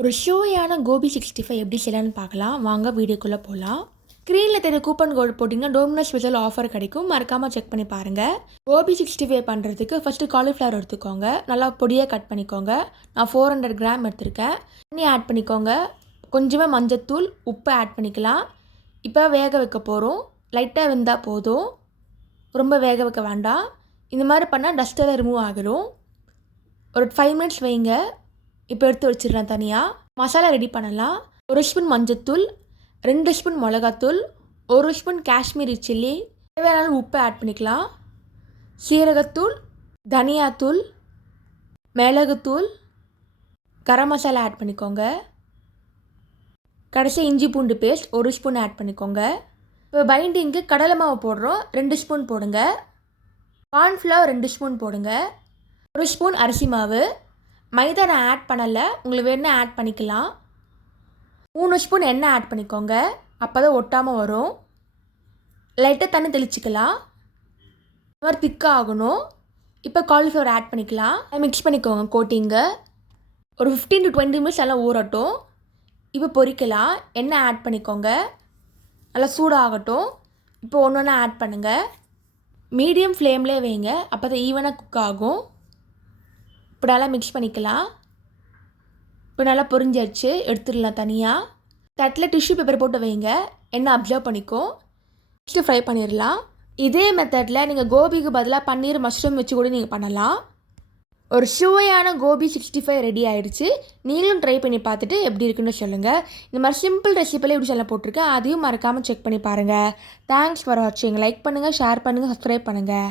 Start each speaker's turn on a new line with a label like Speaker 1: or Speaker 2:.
Speaker 1: ஒரு ஷோயான Gopi sixty five எப்படி செய்யலான்னு பார்க்கலாம். வாங்க வீடியோக்குள்ளே போகலாம் ஸ்க்ரீனில் தெரிய கூப்பன் கோட் போட்டிங்கன்னா டோமினோஸ் ஸ்பெஷல் ஆஃபர் கிடைக்கும். மறக்காமல் செக் பண்ணி பாருங்கள் கோபி சிக்ஸ்டி ஃபைவ் பண்ணுறதுக்கு ஃபஸ்ட்டு காலிஃப்ளவர் எடுத்துக்கோங்க. நல்லா பொடியாக கட் பண்ணிக்கோங்க. நான் ஃபோர் ஹண்ட்ரட் கிராம் எடுத்திருக்கேன். தண்ணி ஆட் பண்ணிக்கோங்க. கொஞ்சமாக மஞ்சத்தூள் உப்பு ஆட் பண்ணிக்கலாம். இப்போ வேக வைக்க போகிறோம் லைட்டாக வெந்தால் போதும். ரொம்ப வேக வைக்க வேண்டாம். இந்த மாதிரி பண்ணால் டஸ்ட்டெல்லாம் ரிமூவ் ஆகிடும் ஒரு ஃபைவ் மினிட்ஸ் வைங்க. இப்போ எடுத்து வச்சிடுறேன் தனியாக மசாலா ரெடி பண்ணலாம். ஒரு ஸ்பூன் மஞ்சத்தூள் ரெண்டு ஸ்பூன் மிளகாத்தூள் ஒரு ஸ்பூன் காஷ்மீரி சில்லி. தேவையான உப்பை ஆட் பண்ணிக்கலாம். சீரகத்தூள் தனியாத்தூள் மிளகுத்தூள் கரம் மசாலா ஆட் பண்ணிக்கோங்க. கடைசி இஞ்சி பூண்டு பேஸ்ட் ஒரு ஸ்பூன் ஆட் பண்ணிக்கோங்க. இப்போ பைண்டிங்க்கு கடலை மாவு போடுறோம். ரெண்டு ஸ்பூன் போடுங்க. கார்ன்ஃப்ளவர் ரெண்டு ஸ்பூன் போடுங்க. ஒரு ஸ்பூன் அரிசி மாவு. மைதா நான் ஆட் பண்ணலை. உங்களுக்கு வேணா ஆட் பண்ணிக்கலாம். மூணு ஸ்பூன் எண்ணெய் ஆட் பண்ணிக்கோங்க. அப்போ தான் ஒட்டாமல் வரும் லைட்டாக தண்ணி தெளிச்சிக்கலாம். இந்த மாதிரி திக்காக ஆகணும். இப்போ காலிஃப்ளவர் ஆட் பண்ணிக்கலாம். மிக்ஸ் பண்ணிக்கோங்க கோட்டிங்க ஒரு ஃபிஃப்டீன் டு டுவெண்ட்டி மினிட்ஸ் நல்லா ஊறட்டும். இப்போ பொரிக்கலாம். எண்ணெய் ஆட் பண்ணிக்கோங்க. நல்லா சூடாகட்டும். இப்போ ஒன்று ஒன்றா ஆட் பண்ணுங்கள் மீடியம் ஃப்ளேம்லேயே வைங்க. அப்போ தான் ஈவனாக குக் ஆகும். இப்போ நல்லா மிக்ஸ் பண்ணிக்கலாம். இப்போ நல்லா பொரிஞ்சிருச்சு எடுத்துடலாம் தனியாக தட்டில் டிஷ்யூ பேப்பர் போட்டு வைங்க. எண்ணெய் அப்சர்வ் பண்ணிக்கும். நெக்ஸ்ட்டு ஃப்ரை பண்ணிடலாம். இதே மெத்தடில் நீங்கள் கோபிக்கு பதிலாக பன்னீர் மஷ்ரூம் வச்சு கூட நீங்கள் பண்ணலாம். ஒரு சுவையான கோபி சிக்ஸ்டி ஃபைவ் ரெடி ஆயிடுச்சு. நீங்களும் ட்ரை பண்ணி பார்த்துட்டு எப்படி இருக்குன்னு சொல்லுங்கள் இந்த மாதிரி சிம்பிள் ரெசிபியில் எப்படி சொல்ல போட்டிருக்கேன். அதையும் மறக்காமல் செக் பண்ணி பாருங்கள் தேங்க்ஸ் ஃபார் வாட்சிங் லைக் பண்ணுங்கள் ஷேர் பண்ணுங்கள் சப்ஸ்கிரைப் பண்ணுங்கள்